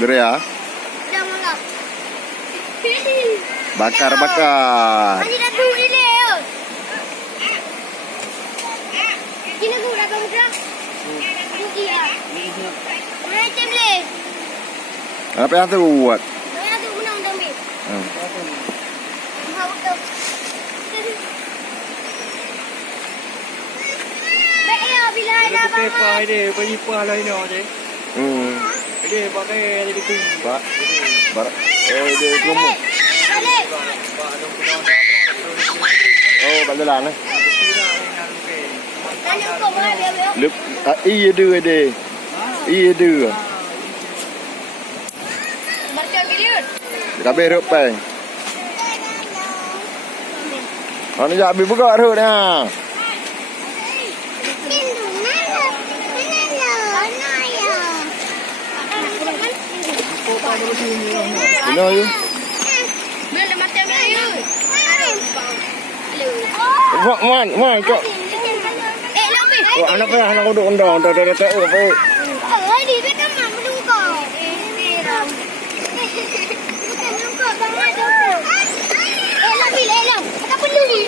Beria. Bakar. Apa yang tu buat? Pakai dia bagi pah lain aja. Dia pakai jadi tu. Dia gemuk. Oh, balalan eh. Iya dua deh. Iya dua. Macam video. Kabeh ruk pai. Ani jak bi buka ruk dah. Hello you. Mana macam video. Man kok. Lebih. Oh, anak payah nak duduk undang tak apa. Di dekat mana menunggu. Bukan menunggu banget tu. Lebih lelam. Tak perlu ni.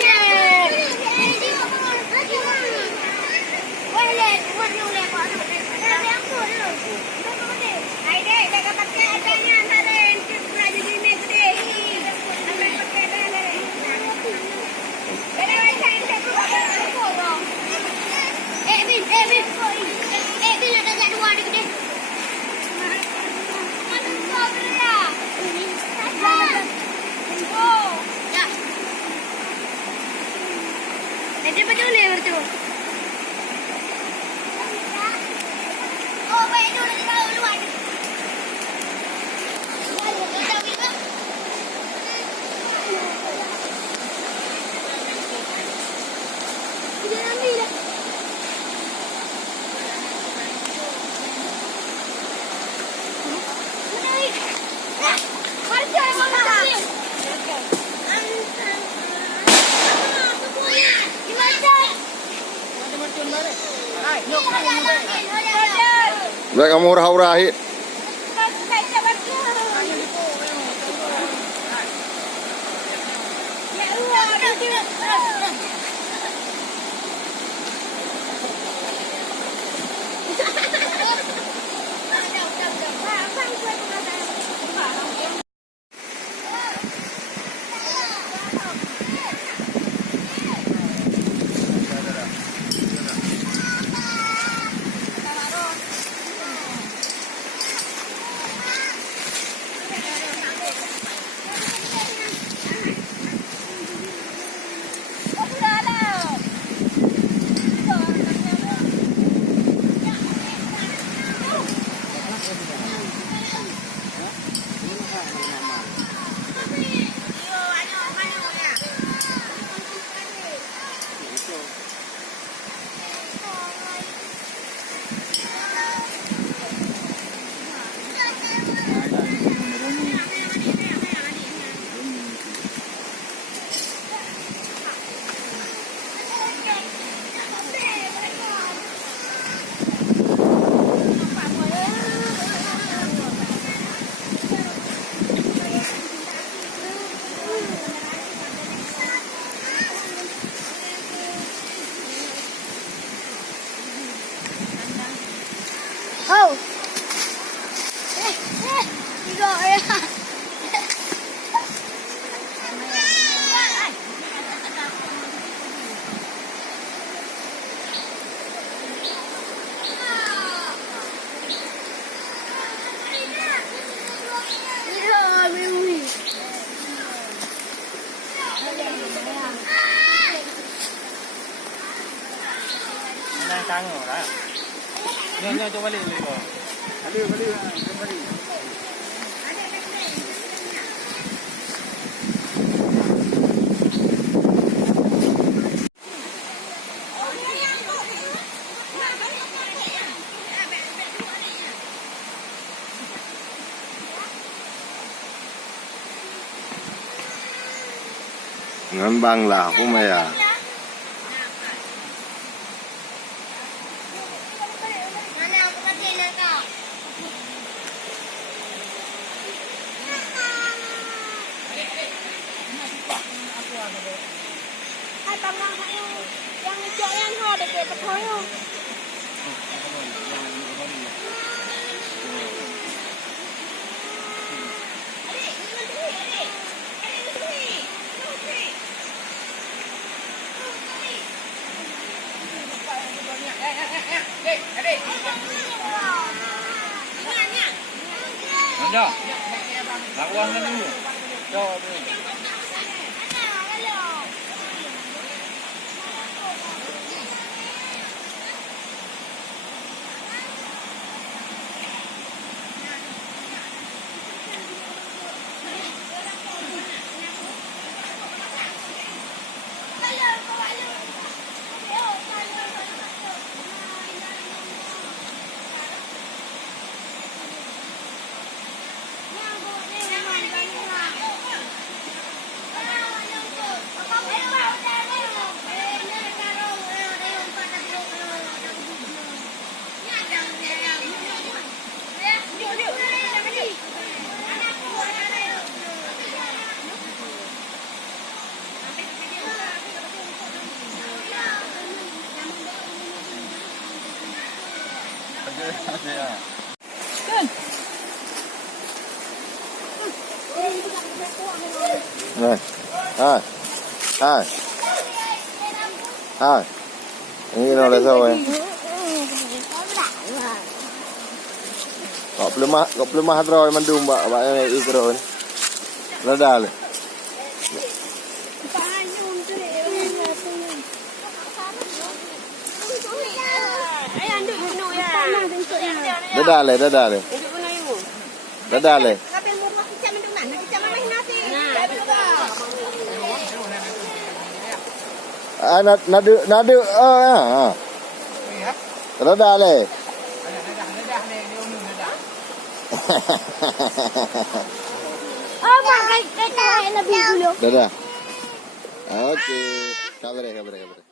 Nanti betul ni betul. Oh, baik dulu di bawah luar. Baik kamu murah-murah hit. Oh. Rồi. Đang căng rồi đó. Nhanh cho balik dulu. Balik. Ngambang lah, pumaya. tangan yang hijau yang ada kayak petai. Ada. Lawan kan dulu. Jauh dulu. Này. Hai. Hai. Hai. Ini kenapa sao vậy? Kau belum mahat roy mandum mbak ini ikron. Rada le. Rada le. Rada le. Nadu Rada le. Oh, mak, kita lebih dulu. Dadah. Oke. Kabar.